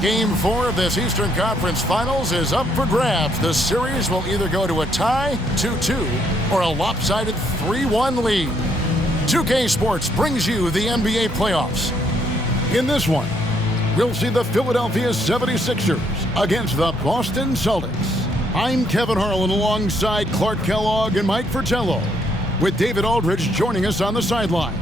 Game 4 of this Eastern Conference Finals is up for grabs. The series will either go to a tie, 2-2, or a lopsided 3-1 lead. 2K Sports brings you the NBA playoffs. In this one, we'll see the Philadelphia 76ers against the Boston Celtics. I'm Kevin Harlan alongside Clark Kellogg and Mike Fratello, with David Aldridge joining us on the sidelines.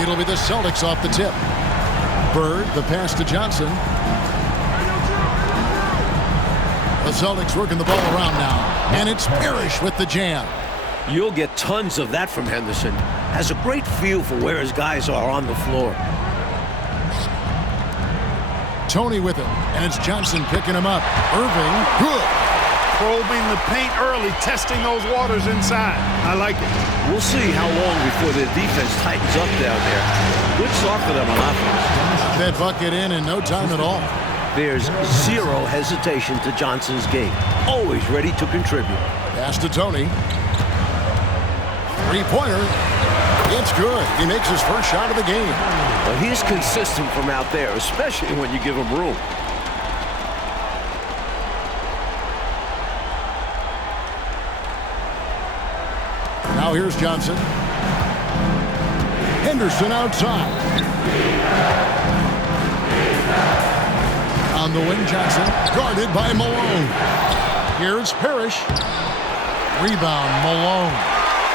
It'll be the Celtics off the tip. Bird, the pass to Johnson. The Celtics working the ball around now. And it's Parrish with the jam. You'll get tons of that from Henderson. Has a great feel for where his guys are on the floor. Tony with it. And it's Johnson picking him up. Irving, good. Probing the paint early, testing those waters inside. I like it. We'll see how long before their defense tightens up down there. Good start for them on offense. That bucket in no time at all. There's zero hesitation to Johnson's game. Always ready to contribute. Pass to Tony. Three-pointer. It's good. He makes his first shot of the game. Well, he's consistent from out there, especially when you give him room. Now here's Johnson. Henderson outside. On the wing, Johnson. Guarded by Malone. Here's Parrish. Rebound, Malone.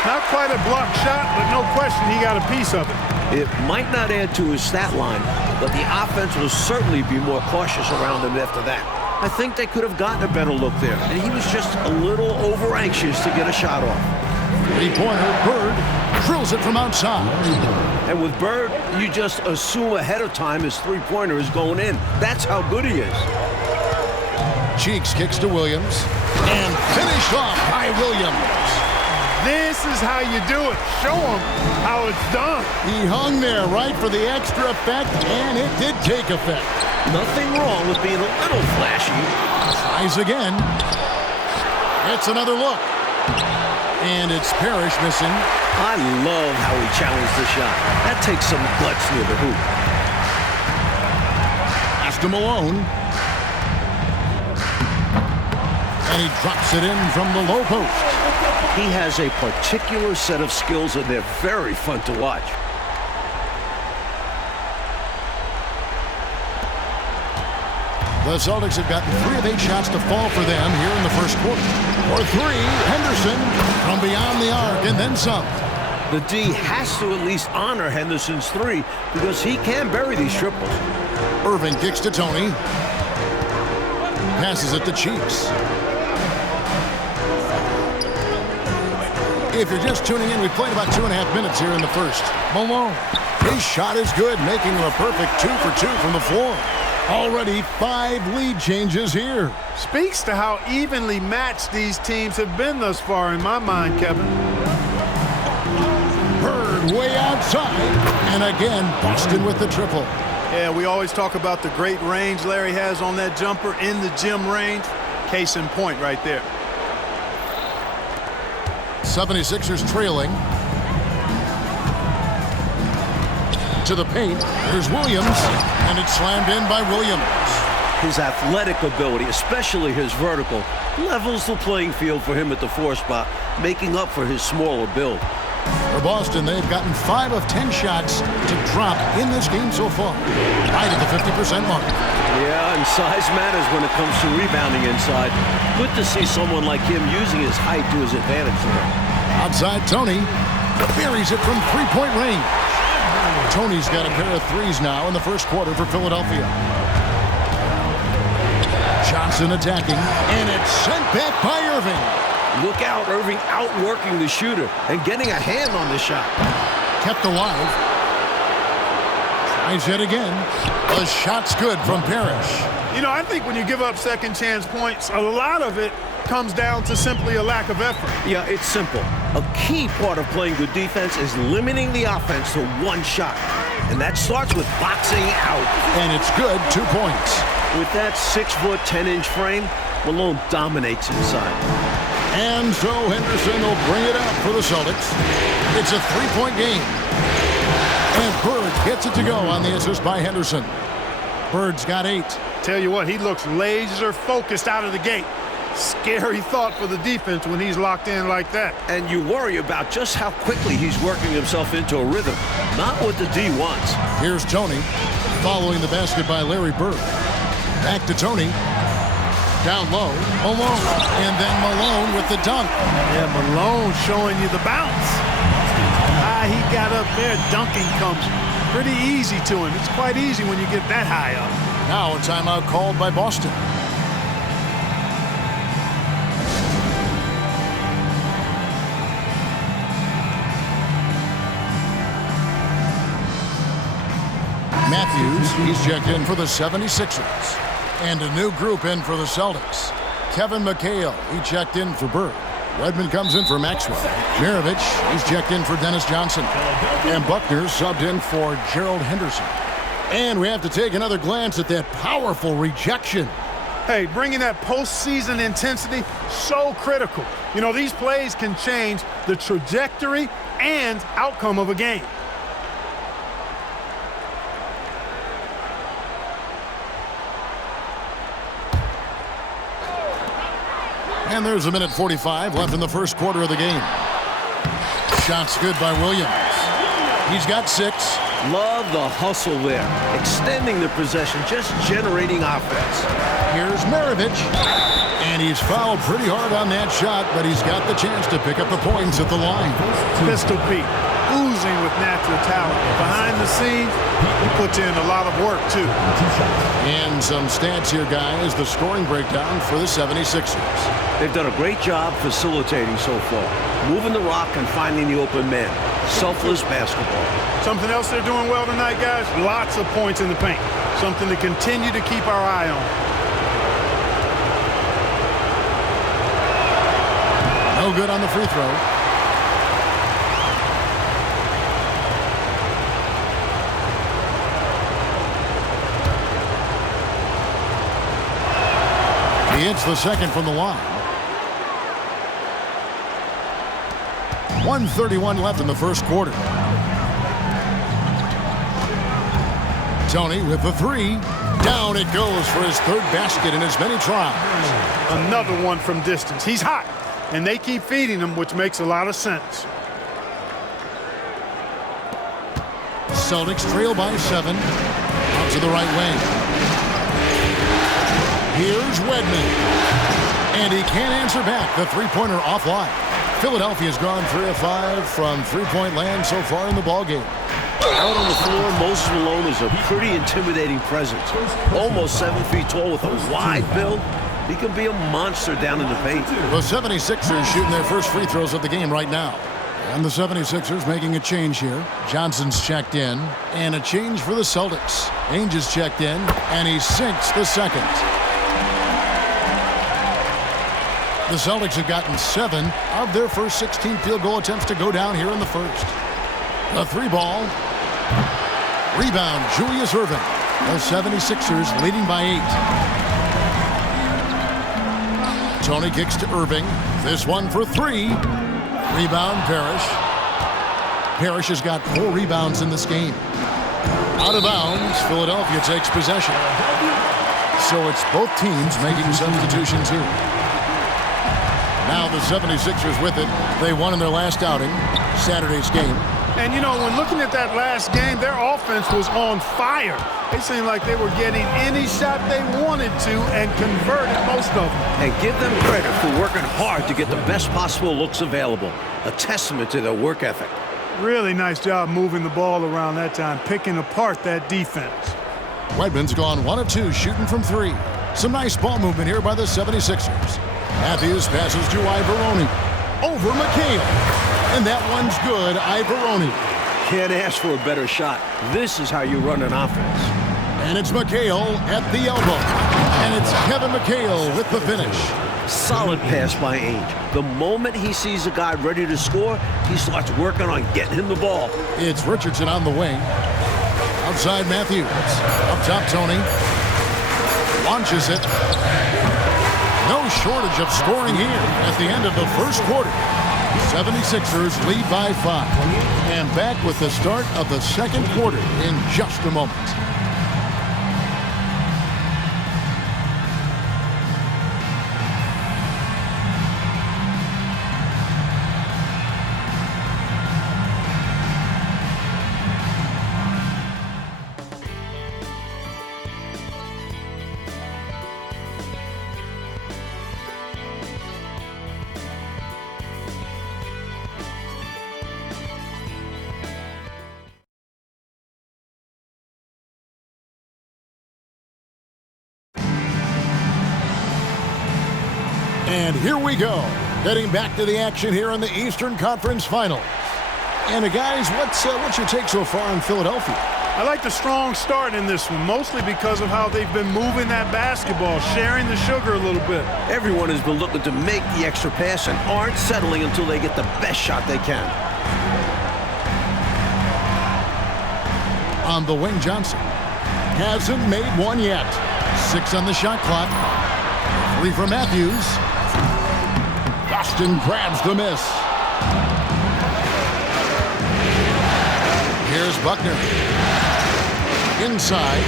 Not quite a block shot, but no question he got a piece of it. It might not add to his stat line, but the offense will certainly be more cautious around him after that. I think they could have gotten a better look there, and he was just a little over-anxious to get a shot off. Three-pointer, Bird drills it from outside. And with Bird, you just assume ahead of time his three-pointer is going in. That's how good he is. Cheeks kicks to Williams. And finished off by Williams. This is how you do it. Show him how it's done. He hung there right for the extra effect, and it did take effect. Nothing wrong with being a little flashy. Tries again. It's another look. And it's Parrish missing. I love how he challenged the shot. That takes some guts near the hoop. Pass to Malone. And he drops it in from the low post. He has a particular set of skills, and they're very fun to watch. The Celtics have gotten 3 of 8 shots to fall for them here in the first quarter. For 3, Henderson from beyond the arc and then some. The D has to at least honor Henderson's 3 because he can bury these triples. Irving kicks to Tony. Passes it to Cheeks. If you're just tuning in, we played about 2.5 minutes here in the first. Malone. His shot is good, making him a perfect 2 for 2 from the floor. Already 5 lead changes here. Speaks to how evenly matched these teams have been thus far in my mind, Kevin. Bird way outside. And again, Boston with the triple. Yeah, we always talk about the great range Larry has on that jumper in the gym range. Case in point right there. 76ers trailing. To the paint. There's Williams. And it's slammed in by Williams. His athletic ability, especially his vertical, levels the playing field for him at the 4 spot, making up for his smaller build. For Boston, they've gotten 5 of 10 shots to drop in this game so far. Right at the 50% mark. Yeah, and size matters when it comes to rebounding inside. Good to see someone like him using his height to his advantage there. Outside Tony. Buries it from 3-point range. Tony's got a pair of 3s now in the first quarter for Philadelphia. Johnson attacking, and it's sent back by Irving. Look out, Irving outworking the shooter and getting a hand on the shot. Kept alive. Nice hit again. The shot's good from Parrish. You know, I think when you give up second chance points, a lot of it comes down to simply a lack of effort. Yeah, it's simple. A key part of playing good defense is limiting the offense to one shot. And that starts with boxing out. And it's good, 2 points. With that 6-foot, 10-inch frame, Malone dominates inside. And so Henderson will bring it up for the Celtics. It's a 3-point game. And Bird gets it to go on the assist by Henderson. Bird's got 8. Tell you what, he looks laser focused out of the gate. Scary thought for the defense when he's locked in like that. And you worry about just how quickly he's working himself into a rhythm. Not what the D wants. Here's Tony, following the basket by Larry Bird. Back to Tony. Down low, Malone. And then Malone with the dunk. Yeah, Malone showing you the bounce. He got up there, dunking comes pretty easy to him. It's quite easy when you get that high up. Now a timeout called by Boston. Matthews, he's checked in for the 76ers. And a new group in for the Celtics. Kevin McHale, he checked in for Bird. Redmond comes in for Maxwell. Mirovic, he's checked in for Dennis Johnson. And Buckner subbed in for Gerald Henderson. And we have to take another glance at that powerful rejection. Hey, bringing that postseason intensity, so critical. You know, these plays can change the trajectory and outcome of a game. And there's a minute 45 left in the first quarter of the game. Shot's good by Williams. He's got 6. Love the hustle there. Extending the possession, just generating offense. Here's Mirovic. And he's fouled pretty hard on that shot, but he's got the chance to pick up the points at the line. Pistol Pete, oozing with natural talent. Behind the scenes, he puts in a lot of work, too. And some stats here, guys. The scoring breakdown for the 76ers. They've done a great job facilitating so far. Moving the rock and finding the open man. Selfless basketball. Something else they're doing well tonight, guys? Lots of points in the paint. Something to continue to keep our eye on. No good on the free throw. He hits the second from the line. 1:31 left in the first quarter. Tony with the 3. Down it goes for his 3rd basket in as many tries. Another one from distance. He's hot, and they keep feeding him, which makes a lot of sense. Celtics trail by 7. Out to the right wing. Here's Redmond. And he can't answer back. The three-pointer offline. Philadelphia's gone 3 of 5 from three-point land so far in the ballgame. Out on the floor, Moses Malone is a pretty intimidating presence. Almost 7 feet tall with a wide build. He can be a monster down in the paint. The 76ers shooting their first free throws of the game right now. And the 76ers making a change here. Johnson's checked in. And a change for the Celtics. Ainge is checked in. And he sinks the second. The Celtics have gotten 7 of their first 16 field goal attempts to go down here in the first. The 3-ball. Rebound, Julius Erving. The 76ers leading by 8. Tony kicks to Irving. This one for 3. Rebound, Parrish. Parrish has got 4 rebounds in this game. Out of bounds, Philadelphia takes possession. So it's both teams making substitutions here. Now the 76ers with it. They won in their last outing, Saturday's game. And, you know, when looking at that last game, their offense was on fire. They seemed like they were getting any shot they wanted to and converted most of them. And give them credit for working hard to get the best possible looks available. A testament to their work ethic. Really nice job moving the ball around that time, picking apart that defense. Redmond's gone 1 of 2 shooting from 3. Some nice ball movement here by the 76ers. Matthews passes to Ivoroni. Over McHale. And that one's good, Ivoroni. Can't ask for a better shot. This is how you run an offense. And it's McHale at the elbow. And it's Kevin McHale with the finish. Solid pass by Ainge. The moment he sees a guy ready to score, he starts working on getting him the ball. It's Richardson on the wing. Outside Matthews. Up top Tony. Launches it. No shortage of scoring here at the end of the first quarter. 76ers lead by 5. And back with the start of the second quarter in just a moment. And here we go, heading back to the action here in the Eastern Conference Finals. And guys, what's your take so far on Philadelphia? I like the strong start in this one, mostly because of how they've been moving that basketball, sharing the sugar a little bit. Everyone has been looking to make the extra pass and aren't settling until they get the best shot they can. On the wing, Johnson hasn't made one yet. 6 on the shot clock. 3 for Matthews. Boston grabs the miss. Here's Buckner. Inside.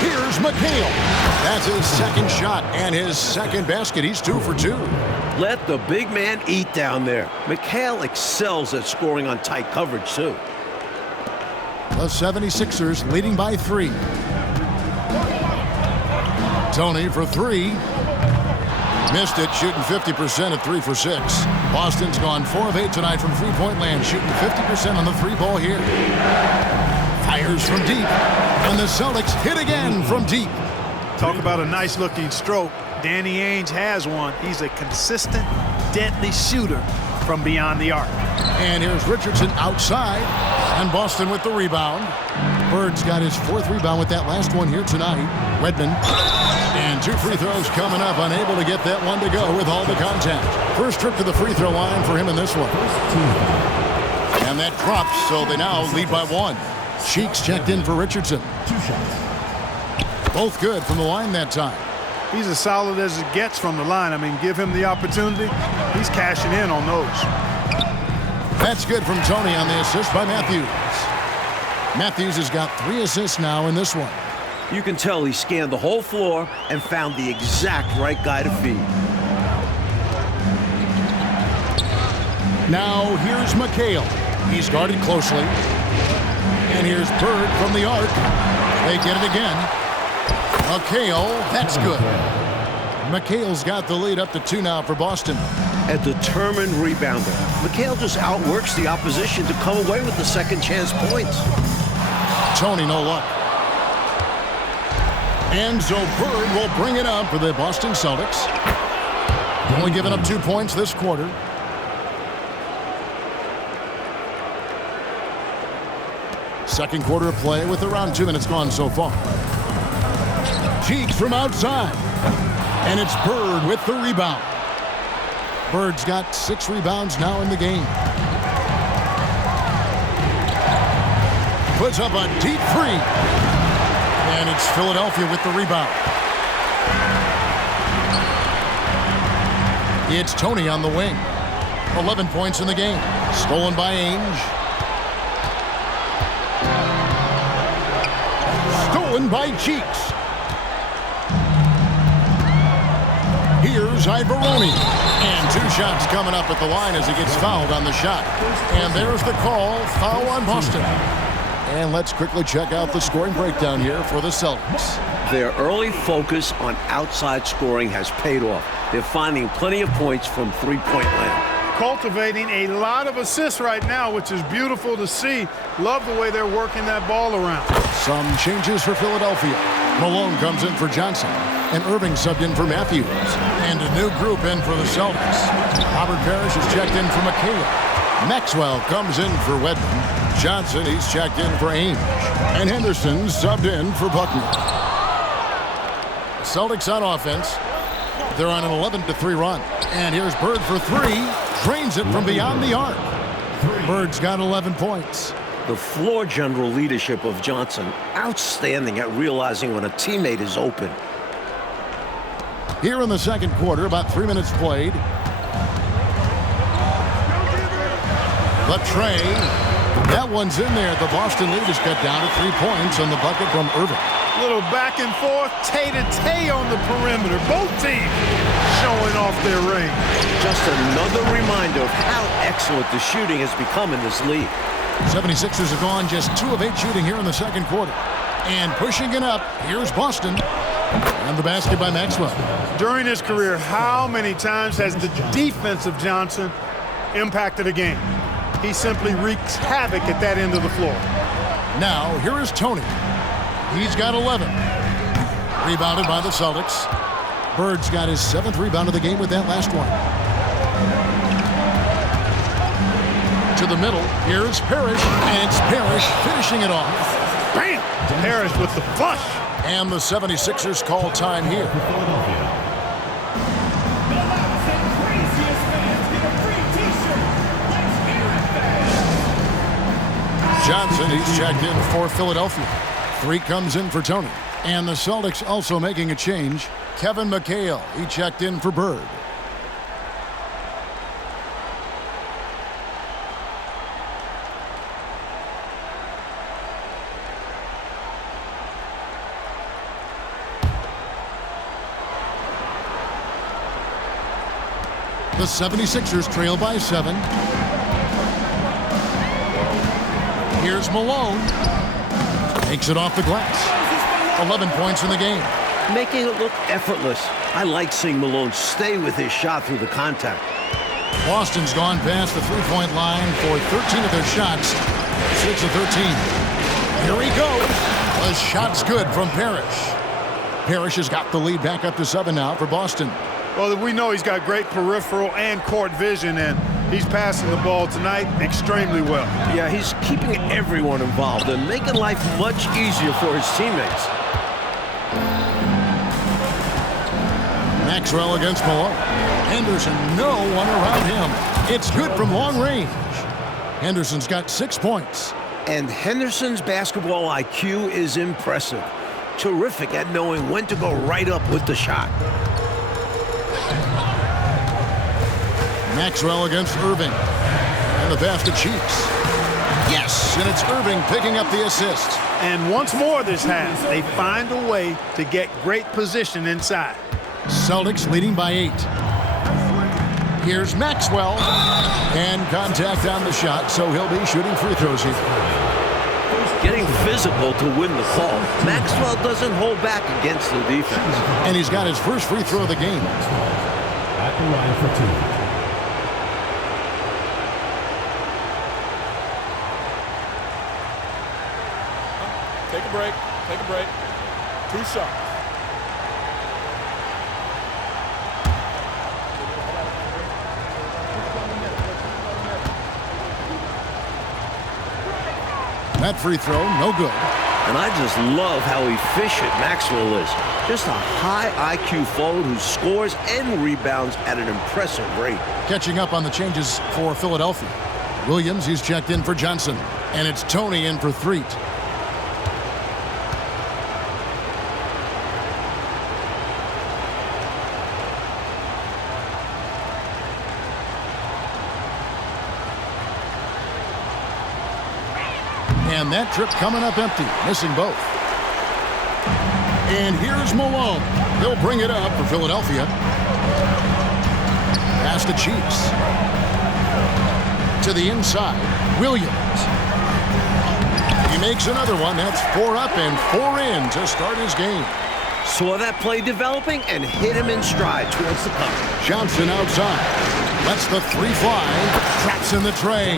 Here's McHale. That's his second shot and his second basket. He's 2 for 2. Let the big man eat down there. McHale excels at scoring on tight coverage, too. The 76ers leading by 3. Tony for 3. Missed it, shooting 50% at 3 for 6. Boston's gone 4 of 8 tonight from three-point land, shooting 50% on the 3-ball here. Fires from deep, and the Celtics hit again from deep. Talk about a nice-looking stroke. Danny Ainge has one. He's a consistent, deadly shooter from beyond the arc. And here's Richardson outside, and Boston with the rebound. Bird's got his 4th rebound with that last one here tonight. Redmond. And 2 free throws coming up, unable to get that one to go with all the contact. First trip to the free throw line for him in this one. And that drops, so they now lead by 1. Cheeks checked in for Richardson. 2 shots. Both good from the line that time. He's as solid as it gets from the line. I mean, give him the opportunity. He's cashing in on those. That's good from Tony on the assist by Matthews. Matthews has got 3 assists now in this one. You can tell he scanned the whole floor and found the exact right guy to feed. Now here's McHale. He's guarded closely. And here's Bird from the arc. They get it again. McHale, that's good. McHale's got the lead up to 2 now for Boston. A determined rebounder. McHale just outworks the opposition to come away with the second chance points. Tony, no luck. And so Bird will bring it up for the Boston Celtics. Only giving up 2 points this quarter. Second quarter of play with around 2 minutes gone so far. Cheeks from outside. And it's Bird with the rebound. Bird's got 6 rebounds now in the game. Puts up a deep 3. And it's Philadelphia with the rebound. It's Tony on the wing. 11 points in the game. Stolen by Ainge. Stolen by Cheeks. Here's Ivoroni. And 2 shots coming up at the line as he gets fouled on the shot. And there's the call. Foul on Boston. And let's quickly check out the scoring breakdown here for the Celtics. Their early focus on outside scoring has paid off. They're finding plenty of points from three-point land. Cultivating a lot of assists right now, which is beautiful to see. Love the way they're working that ball around. Some changes for Philadelphia. Malone comes in for Johnson. And Irving subbed in for Matthews. And a new group in for the Celtics. Robert Parrish is checked in for McHale. Maxwell comes in for Wedman. Johnson, he's checked in for Ainge. And Henderson subbed in for Buckner. Celtics on offense. They're on an 11-3 run. And here's Bird for three. Drains it from beyond the arc. Bird's got 11 points. The floor general leadership of Johnson, outstanding at realizing when a teammate is open. Here in the second quarter, about 3 minutes played. The tray. That one's in there. The Boston lead is cut down to 3 points on the bucket from Irving. Little back and forth, tay-to-tay on the perimeter. Both teams showing off their range. Just another reminder of how excellent the shooting has become in this league. 76ers have gone just 2 of 8 shooting here in the second quarter. And pushing it up, here's Boston. And the basket by Maxwell. During his career, how many times has the defense of Johnson impacted a game? He simply wreaks havoc at that end of the floor. Now, here is Tony. He's got 11. Rebounded by the Celtics. Bird's got his 7th rebound of the game with that last one. To the middle, here's Parrish, and it's Parrish finishing it off. Bam! Parrish with the flush. And the 76ers call time here. Johnson, he's checked in for Philadelphia. 3 comes in for Tony. And the Celtics also making a change. Kevin McHale, he checked in for Bird. The 76ers trail by 7. Here's Malone. Takes it off the glass. 11 points in the game. Making it look effortless. I like seeing Malone stay with his shot through the contact. Boston's gone past the three-point line for 13 of their shots. 6 of 13. Here he goes. The shot's good from Parrish. Parrish has got the lead back up to 7 now for Boston. Well, we know he's got great peripheral and court vision, and he's passing the ball tonight extremely well. Yeah, he's keeping everyone involved and making life much easier for his teammates. Maxwell against Malone. Henderson, no one around him. It's good from long range. Henderson's got 6 points. And Henderson's basketball IQ is impressive. Terrific at knowing when to go right up with the shot. Maxwell against Irving. And the basket cheats. Yes, and it's Irving picking up the assist. And once more this half, they find a way to get great position inside. Celtics leading by 8. Here's Maxwell. And contact on the shot, so he'll be shooting free throws here. Getting physical to win the call. Maxwell doesn't hold back against the defense. And he's got his first free throw of the game. At the line for 2. Take a break. Take a break. 2 shots. That free throw, no good. And I just love how efficient Maxwell is. Just a high IQ forward who scores and rebounds at an impressive rate. Catching up on the changes for Philadelphia. Williams, he's checked in for Johnson. And it's Tony in for Threet. And that trip coming up empty, missing both. And here's Malone. He'll bring it up for Philadelphia. Pass to Chiefs. To the inside, Williams. He makes another one. That's 4 up and 4 in to start his game. Saw that play developing and hit him in stride towards the cover. Johnson outside. Lets the 3 fly. Traps in the tray.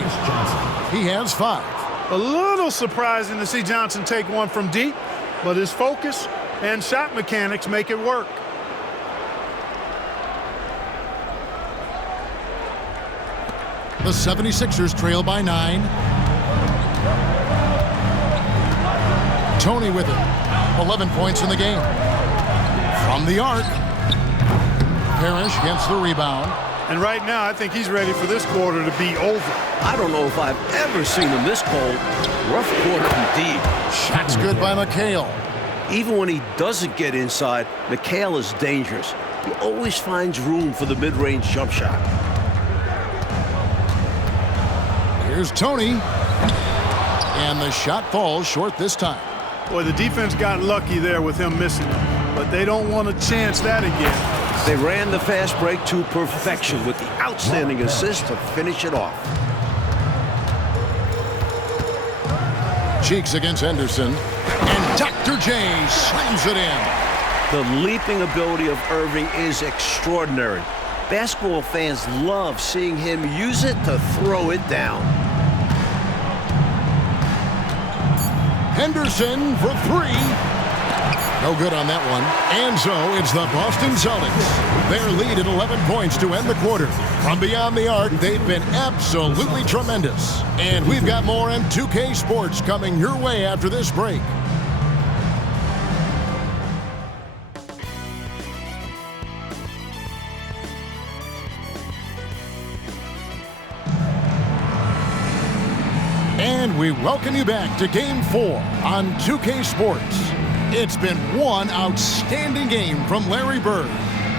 He has 5. A little surprising to see Johnson take one from deep, but his focus and shot mechanics make it work. The 76ers trail by 9. Tony with it. 11 points in the game. From the arc. Parrish gets the rebound. And right now, I think he's ready for this quarter to be over. I don't know if I've ever seen him this cold. Rough quarter indeed. Shot's good by McHale. Even when he doesn't get inside, McHale is dangerous. He always finds room for the mid-range jump shot. Here's Tony. And the shot falls short this time. Boy, the defense got lucky there with him missing them, but they don't want to chance that again. They ran the fast break to perfection with the outstanding assist to finish it off. Cheeks against Henderson. And Dr. J slams it in. The leaping ability of Irving is extraordinary. Basketball fans love seeing him use it to throw it down. Henderson for 3. No good on that one. And so it's the Boston Celtics. Their lead at 11 points to end the quarter. From beyond the arc, they've been absolutely tremendous. And we've got more on 2K Sports coming your way after this break. And we welcome you back to Game 4 on 2K Sports. It's been one outstanding game from Larry Bird.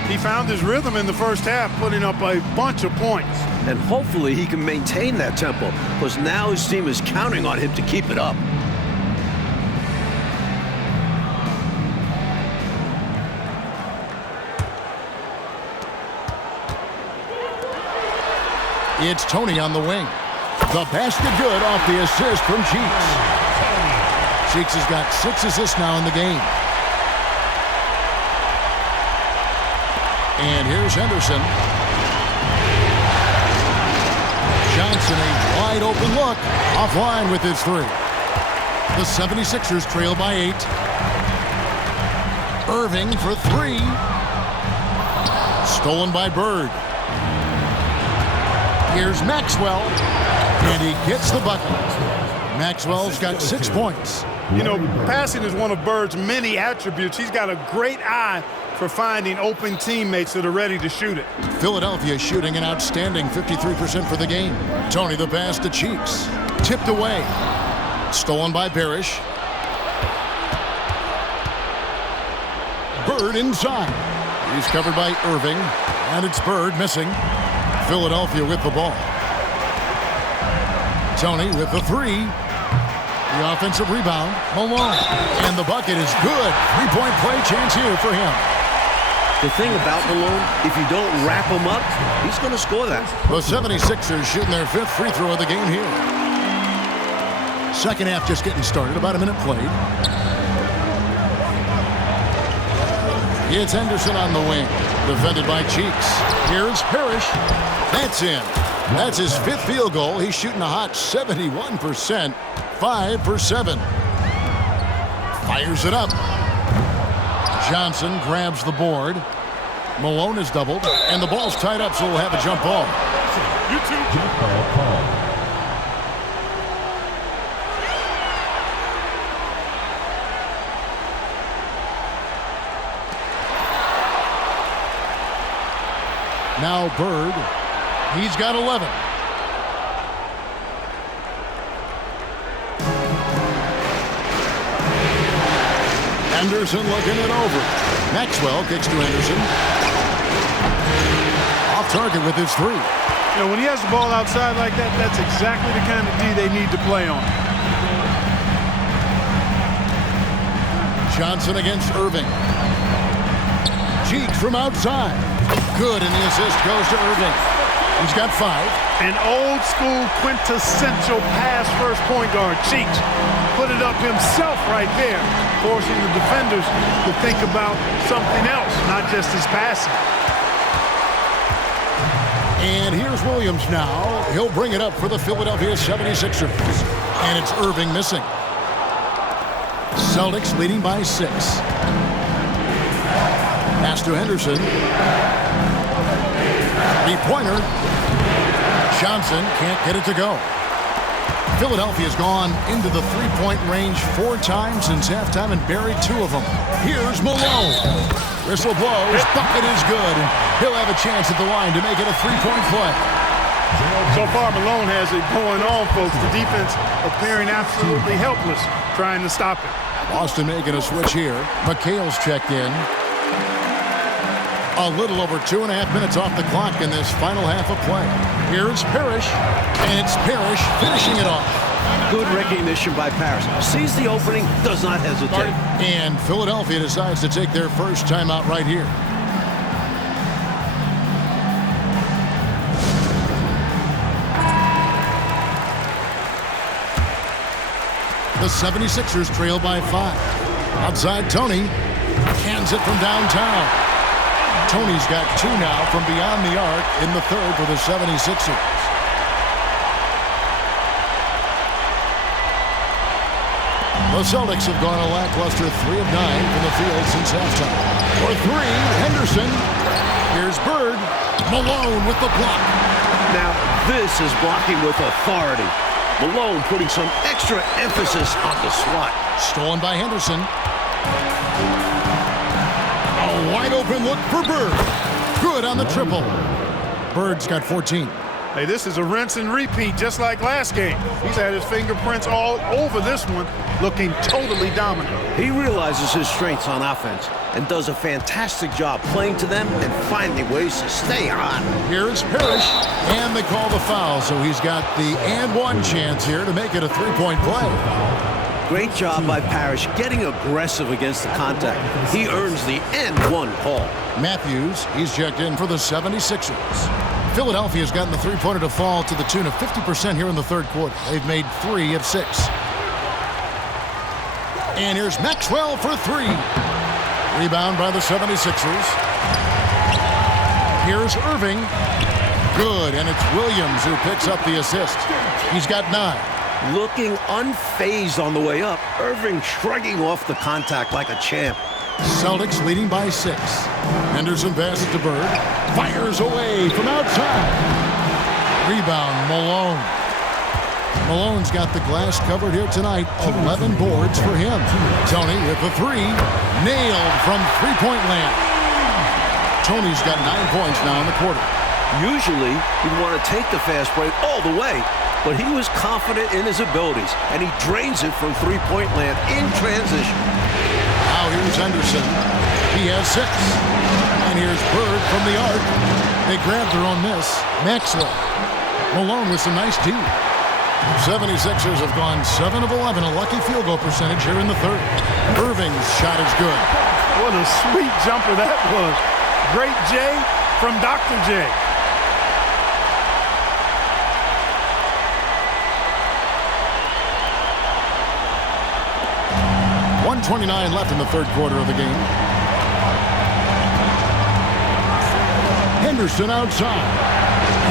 He found his rhythm in the first half, putting up a bunch of points. And hopefully he can maintain that tempo, because now his team is counting on him to keep it up. It's Tony on the wing. The basket good off the assist from Cheeks. Cheeks has got 6 assists now in the game. And here's Henderson. Johnson, a wide open look. Offline with his 3. The 76ers trail by 8. Irving for 3. Stolen by Bird. Here's Maxwell. And he gets the bucket. Maxwell's got 6 points. You know, passing is one of Bird's many attributes. He's got a great eye for finding open teammates that are ready to shoot it. Philadelphia shooting an outstanding 53% for the game. Tony the pass to Cheeks. Tipped away. Stolen by Parrish. Bird inside. He's covered by Irving. And it's Bird missing. Philadelphia with the ball. Tony with the 3. The offensive rebound, Malone. And the bucket is good. 3-point play chance here for him. The thing about Malone, if you don't wrap him up, he's going to score that. The 76ers shooting their 5th free throw of the game here. Second half just getting started. About a minute played. It's Henderson on the wing. Defended by Cheeks. Here's Parrish. That's in. That's his 5th field goal. He's shooting a hot 71%. 5 for 7. Fires it up. Johnson grabs the board. Malone is doubled. And the ball's tied up, so we'll have a jump ball. Jump ball call. Now Bird. He's got 11. Henderson looking it over. Maxwell kicks to Henderson. Off target with his 3. You know, when he has the ball outside like that, that's exactly the kind of D they need to play on. Johnson against Irving. Cheeks from outside. Good, and the assist goes to Irving. He's got 5. An old school quintessential pass first point guard. Cheeks put it up himself right there, forcing the defenders to think about something else, not just his passing. And here's Williams now. He'll bring it up for the Philadelphia 76ers. And it's Irving missing. Celtics leading by 6. Pass to Henderson. 3-pointer. Johnson can't get it to go. Philadelphia's gone into the three-point range 4 times since halftime and buried 2 of them. Here's Malone. Whistle blows. Bucket is good. And he'll have a chance at the line to make it a 3-point play. So far, Malone has it going on, folks. The defense appearing absolutely helpless trying to stop it. Boston making a switch here. McHale's checked in. A little over 2.5 minutes off the clock in this final half of play. Here's Parrish, and it's Parrish finishing it off. Good recognition by Parrish. Sees the opening, does not hesitate. And Philadelphia decides to take their first timeout right here. The 76ers trail by 5. Outside Tony. Cans it from downtown. Tony's got 2 now from beyond the arc in the third for the 76ers. The Celtics have gone a lackluster 3 of 9 from the field since halftime. For 3, Henderson. Here's Bird. Malone with the block. Now, this is blocking with authority. Malone putting some extra emphasis on the swat. Stolen by Henderson. A wide open look for Bird. Good on the triple. Bird's got 14. Hey, this is a rinse and repeat just like last game. He's had his fingerprints all over this one, looking totally dominant. He realizes his strengths on offense and does a fantastic job playing to them and finding ways to stay on. Here's Parrish, and they call the foul, so he's got the and one chance here to make it a 3-point play. Great job by Parrish getting aggressive against the contact. He earns the and one call. Matthews, he's checked in for the 76ers. Philadelphia's gotten the three-pointer to fall to the tune of 50% here in the third quarter. They've made 3 of 6. And here's Maxwell for 3. Rebound by the 76ers. Here's Irving. Good, and it's Williams who picks up the assist. He's got 9. Looking unfazed on the way up. Irving shrugging off the contact like a champ. Celtics leading by 6. Henderson passes to Bird. Fires away from outside. Rebound, Malone. Malone's got the glass covered here tonight. 11 boards for him. Tony with the 3. Nailed from three-point land. Tony's got 9 points now in the quarter. Usually, you'd want to take the fast break all the way, but he was confident in his abilities, and he drains it from three-point land in transition. Now here's Henderson. He has 6. And here's Bird from the arc. They grabbed their own miss. Maxwell. Malone with some nice D. 76ers have gone 7 of 11, a lucky field goal percentage here in the third. Irving's shot is good. What a sweet jumper that was. Great J from Dr. J. .129 left in the third quarter of the game. Henderson outside.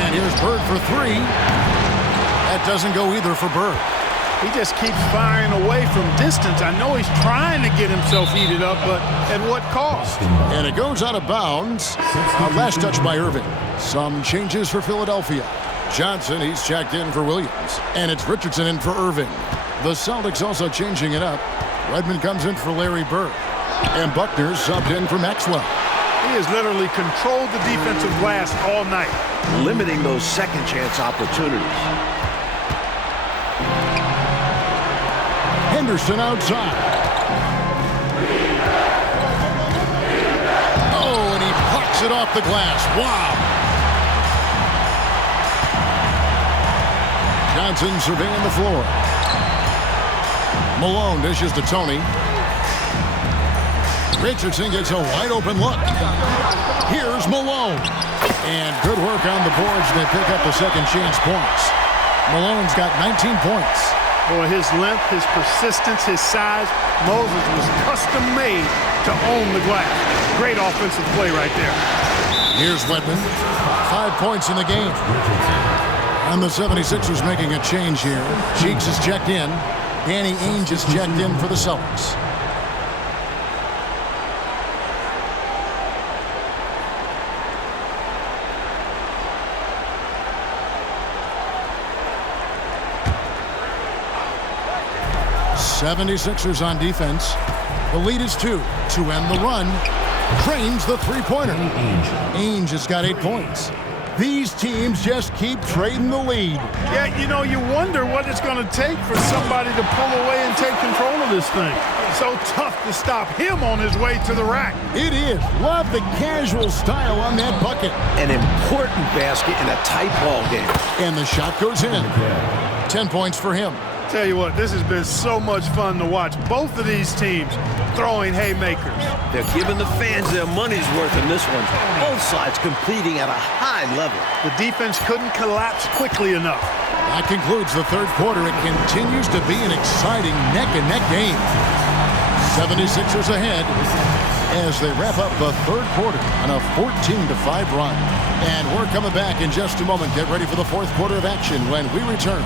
And here's Bird for 3. That doesn't go either for Bird. He just keeps firing away from distance. I know he's trying to get himself heated up, but at what cost? And it goes out of bounds. Last touch by Irving. Some changes for Philadelphia. Johnson, he's checked in for Williams. And it's Richardson in for Irving. The Celtics also changing it up. Redmond comes in for Larry Bird. And Buckner's subbed in for Maxwell. He has literally controlled the defensive glass all night. Limiting those second chance opportunities. Henderson outside. Oh, and he blocks it off the glass. Wow. Johnson surveying the floor. Malone dishes to Tony. Richardson gets a wide open look. Here's Malone. And good work on the boards. They pick up the second chance points. Malone's got 19 points. Boy, his length, his persistence, his size. Moses was custom made to own the glass. Great offensive play right there. Here's Wedman. 5 points in the game. And the 76ers making a change here. Cheeks is checked in. Danny Ainge is checked in for the Celtics. 76ers on defense. The lead is 2 to end the run. Drains the three-pointer. Ainge has got 8 points. These teams just keep trading the lead. Yeah, you know, you wonder what it's going to take for somebody to pull away and take control of this thing. So tough to stop him on his way to the rack. It is. Love the casual style on that bucket. An important basket in a tight ball game. And the shot goes in. 10 points for him. Tell you what, this has been so much fun to watch. Both of these teams throwing haymakers. They're giving the fans their money's worth in this one. Both sides competing at a high level. The defense couldn't collapse quickly enough. That concludes the third quarter. It continues to be an exciting neck-and-neck game. 76ers ahead as they wrap up the third quarter on a 14-5 run. And we're coming back in just a moment. Get ready for the fourth quarter of action when we return.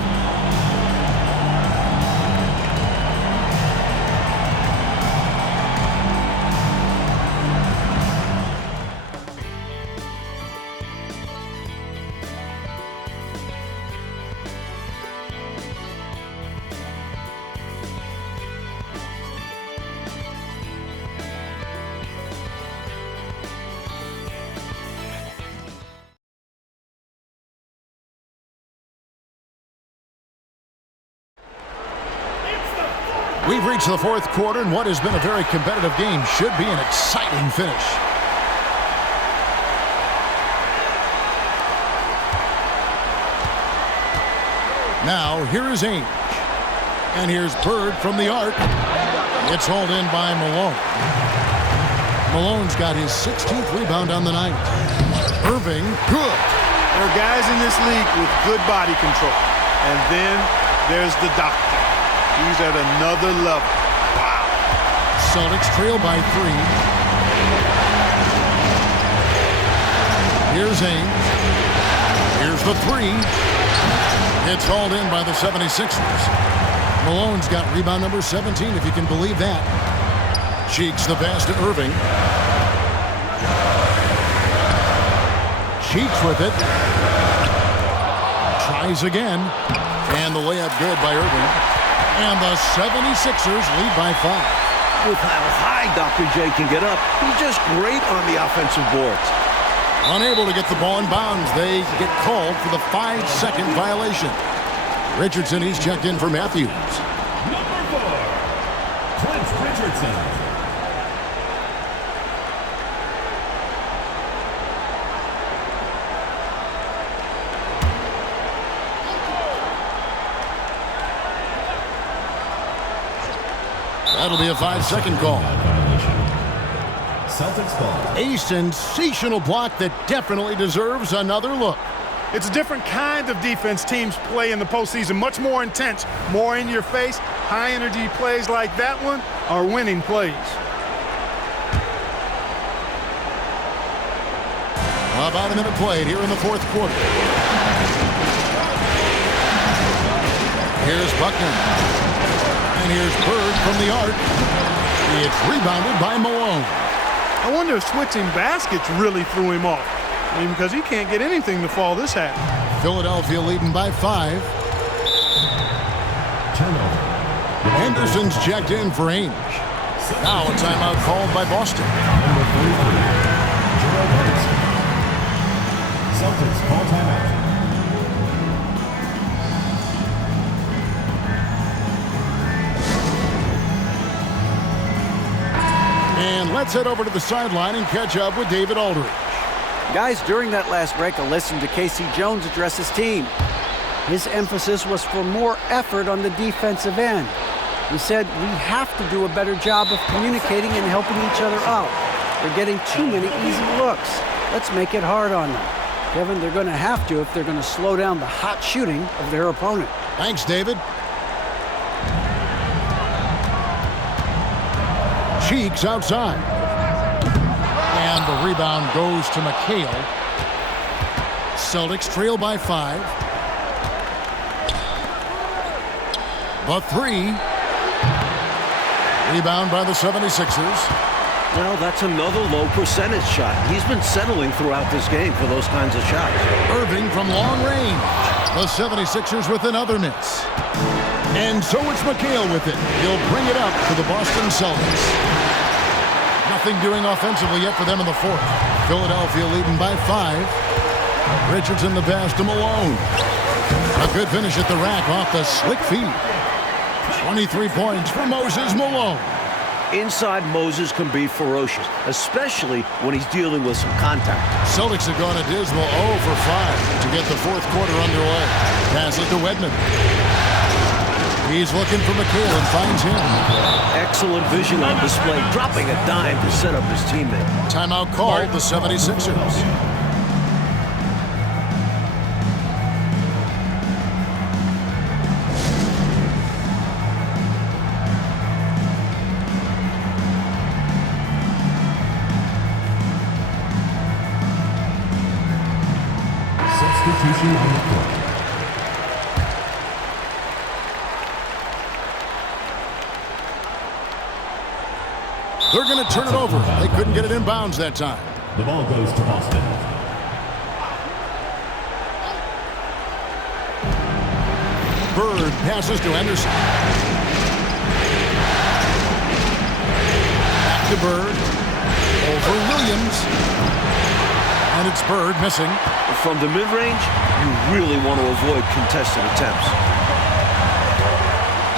We've reached the fourth quarter, and what has been a very competitive game should be an exciting finish. Now, here is Ainge. And here's Bird from the arc. It's hauled in by Malone. Malone's got his 16th rebound on the night. Irving, good. There are guys in this league with good body control. And then there's the doctor. He's at another level. Wow. Celtics trail by 3. Here's Ainge. Here's the 3. It's hauled in by the 76ers. Malone's got rebound number 17, if you can believe that. Cheeks the pass to Irving. Cheeks with it. Tries again. And the layup good by Irving. And the 76ers lead by 5. With how high Dr. J can get up, he's just great on the offensive boards. Unable to get the ball in bounds, they get called for the 5-second violation. Richardson, he's checked in for Matthews. Number 4, Clint Richardson. That'll be a 5-second call. Celtics ball. A sensational block that definitely deserves another look. It's a different kind of defense teams play in the postseason. Much more intense, more in your face. High-energy plays like that one are winning plays. About a minute played here in the fourth quarter. Here's Buckner. And here's Bird from the arc. It's rebounded by Malone. I wonder if switching baskets really threw him off. I mean, because he can't get anything to fall this half. Philadelphia leading by 5. Turnover. Henderson's checked in for Ainge. Now a timeout called by Boston. Number 43, Gerald Henderson. Celtics call timeout. And let's head over to the sideline and catch up with David Aldridge. Guys, during that last break, I listened to Casey Jones address his team. His emphasis was for more effort on the defensive end. He said, we have to do a better job of communicating and helping each other out. They're getting too many easy looks. Let's make it hard on them. Kevin, they're going to have to if they're going to slow down the hot shooting of their opponent. Thanks, David. Cheeks outside. And the rebound goes to McHale. Celtics trail by 5. The 3. Rebound by the 76ers. Well, that's another low percentage shot. He's been settling throughout this game for those kinds of shots. Irving from long range. The 76ers with another miss. And so it's McHale with it. He'll bring it up to the Boston Celtics. Nothing doing offensively yet for them in the fourth. Philadelphia leading by 5. Richardson the pass to Malone. A good finish at the rack off the slick feed. 23 points for Moses Malone. Inside, Moses can be ferocious, especially when he's dealing with some contact. Celtics have gone a dismal 0 for 5 to get the fourth quarter underway. Passes to Wedman. He's looking for McHale and finds him. Excellent vision on display, dropping a dime to set up his teammate. Timeout called the 76ers. Substitution on the court. They're going to turn it over. They couldn't get it in bounds that time. The ball goes to Boston. Bird passes to Anderson. Back to Bird. Over Williams. And it's Bird missing. From the mid-range, you really want to avoid contested attempts.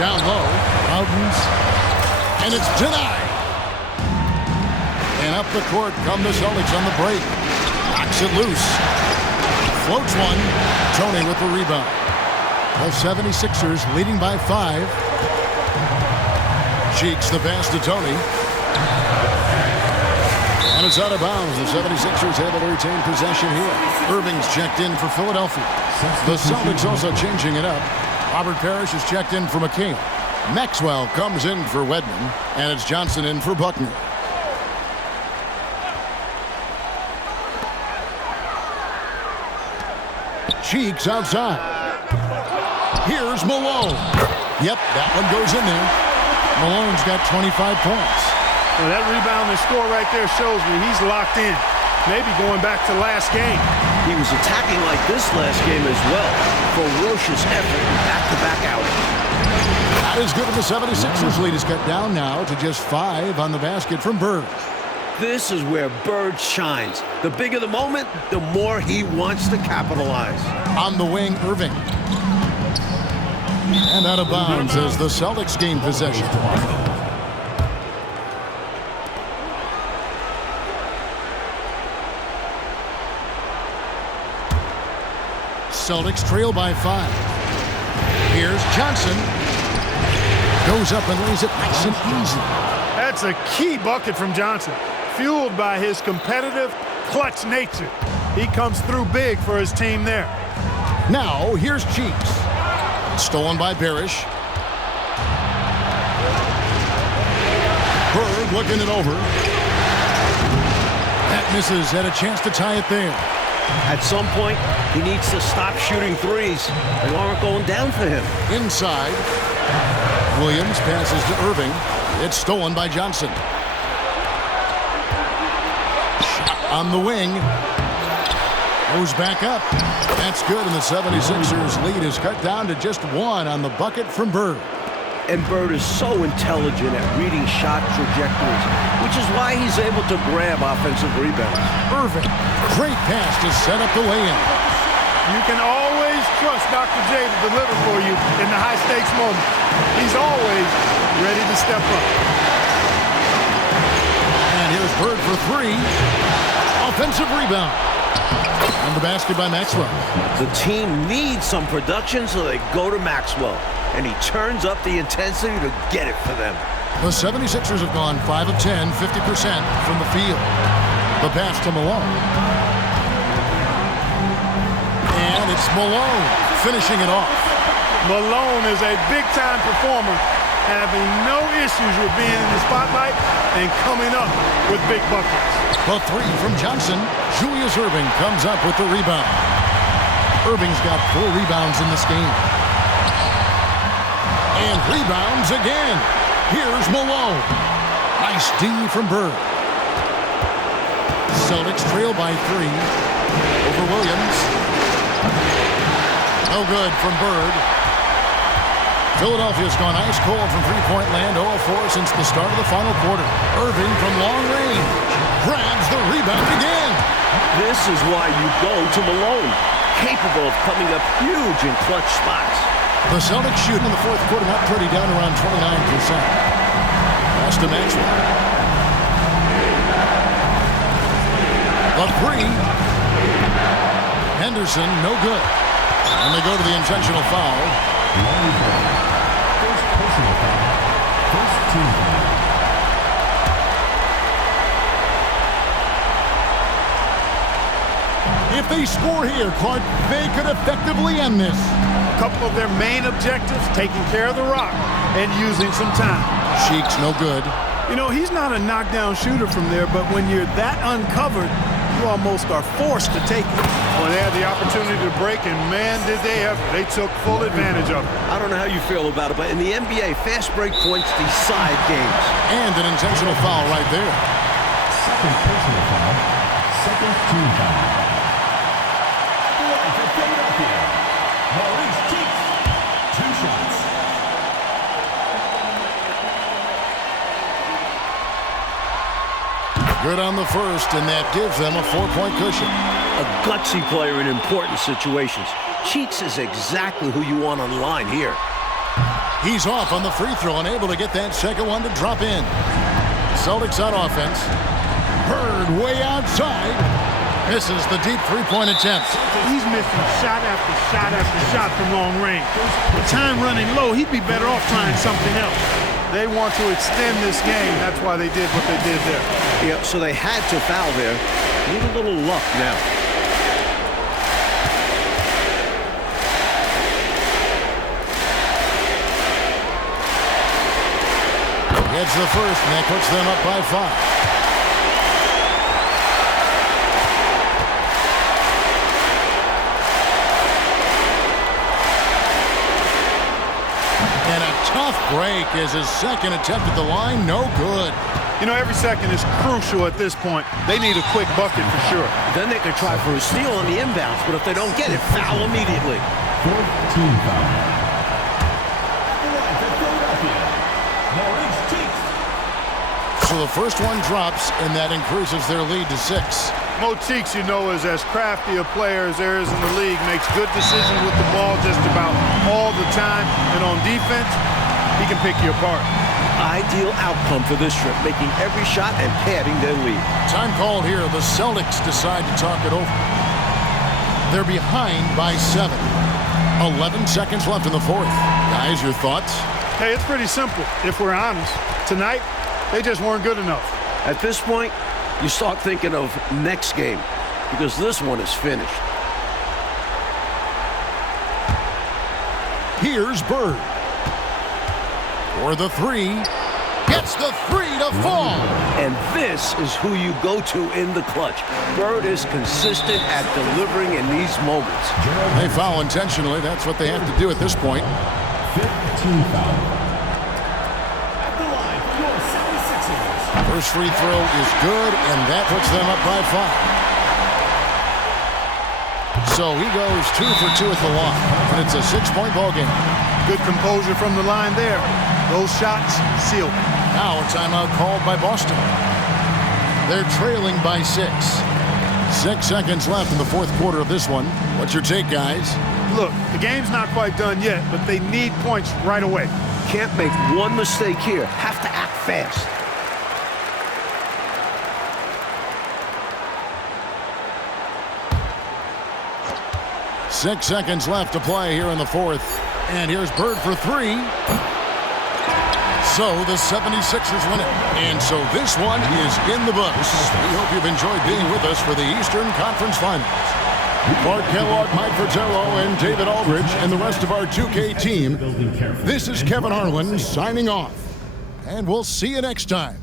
Down low. Mountains. And it's denied. And up the court come the Celtics on the break. Knocks it loose. Floats one. Tony with the rebound. The 76ers leading by 5. Cheeks the pass to Tony. And it's out of bounds. The 76ers able to retain possession here. Irving's checked in for Philadelphia. The Celtics also changing it up. Robert Parrish is checked in for McHale. Maxwell comes in for Wedman. And it's Johnson in for Buckner. Cheeks outside. Here's Malone. Yep, that one goes in there. Malone's got 25 points. Well, that rebound and score right there shows me he's locked in. Maybe going back to last game. He was attacking like this last game as well. Ferocious effort and back-to-back outings. That is good, and the 76ers lead is cut down now to just 5 on the basket from Bird. This is where Bird shines. The bigger the moment, the more he wants to capitalize. On the wing, Irving. And out of bounds as the Celtics gain possession. Celtics trail by 5. Here's Johnson. Goes up and lays it nice and easy. That's a key bucket from Johnson, fueled by his competitive, clutch nature. He comes through big for his team there. Now, here's Cheeks. Stolen by Parrish. Bird looking it over. That misses. Had a chance to tie it there. At some point, he needs to stop shooting threes. They aren't going down for him. Inside. Williams passes to Irving. It's stolen by Johnson. Shot on the wing. Goes back up. That's good, and the 76ers lead is cut down to just 1 on the bucket from Bird. And Bird is so intelligent at reading shot trajectories, which is why he's able to grab offensive rebounds. Irving, great pass to set up the lay-in. You can always trust Dr. J to deliver for you in the high-stakes moment. He's always ready to step up. And here's Bird for 3. Offensive rebound. On the basket by Maxwell. The team needs some production, so they go to Maxwell. And he turns up the intensity to get it for them. The 76ers have gone 5 of 10, 50% from the field. The pass to Malone. And it's Malone finishing it off. Malone is a big-time performer, having no issues with being in the spotlight and coming up with big buckets. The 3 from Johnson. Julius Irving comes up with the rebound. Irving's got 4 rebounds in this game. And rebounds again. Here's Malone. Nice D from Bird. Celtics trail by 3 over Williams. No good from Bird. Philadelphia's gone ice cold from three-point land, 0-4 since the start of the final quarter. Irving from long range grabs the rebound again. This is why you go to Malone, capable of coming up huge in clutch spots. The Celtics shooting in the fourth quarter not pretty, down around 29%. Pass to Maxwell. The three. Henderson, no good. And they go to the intentional foul. First personal foul. First team foul. If they score here, Clark, they could effectively end this. A couple of their main objectives, taking care of the rock and using some time. Cheeks, no good. You know, he's not a knockdown shooter from there, but when you're that uncovered, you almost are forced to take it. Well, they had the opportunity to break, and man, did they ever. They took full advantage of it. I don't know how you feel about it, but in the NBA, fast break points decide games. And an intentional foul right there. Second personal foul. Second team foul. Good on the first, and that gives them a 4-point cushion. A gutsy player in important situations. Cheeks is exactly who you want on the line here. He's off on the free throw and able to get that second one to drop in. Celtics on offense. Bird way outside. Misses the deep three-point attempt. He's missing shot after shot after shot from long range. With time running low, he'd be better off trying something else. They want to extend this game. That's why they did what they did there. Yeah, so they had to foul there. Need a little luck now. Gets the first, and that puts them up by 5. And a tough break is his second attempt at the line. No good. You know, every second is crucial at this point. They need a quick bucket for sure. Then they could try for a steal on the inbounds, but if they don't get it, foul immediately. Fourth team foul. So the first one drops, and that increases their lead to 6. Mo Cheeks, you know, is as crafty a player as there is in the league. Makes good decisions with the ball just about all the time. And on defense, he can pick you apart. Ideal outcome for this trip, making every shot and padding their lead. Time called here. The Celtics decide to talk it over. They're behind by 7. 11 seconds left in the fourth. Guys, your thoughts? Hey, it's pretty simple, if we're honest. Tonight, they just weren't good enough. At this point, you start thinking of next game, because this one is finished. Here's Bird. For the 3. Gets the 3 to fall. And this is who you go to in the clutch. Bird is consistent at delivering in these moments. They foul intentionally. That's what they have to do at this point. Fifth team foul. First free throw is good, and that puts them up by 5. So he goes 2 for 2 at the line, and it's a 6-point ball game. Good composure from the line there. Those shots sealed. Now a timeout called by Boston. They're trailing by 6. 6 seconds left in the fourth quarter of this one. What's your take, guys? Look, the game's not quite done yet, but they need points right away. Can't make one mistake here. Have to act fast. Six seconds left to play here in the fourth. And here's Bird for 3. So the 76ers win it. And so this one is in the books. We hope you've enjoyed being with us for the Eastern Conference Finals. Clark Kellogg, Mike Fratello, and David Aldridge, and the rest of our 2K team. This is Kevin Harlan signing off. And we'll see you next time.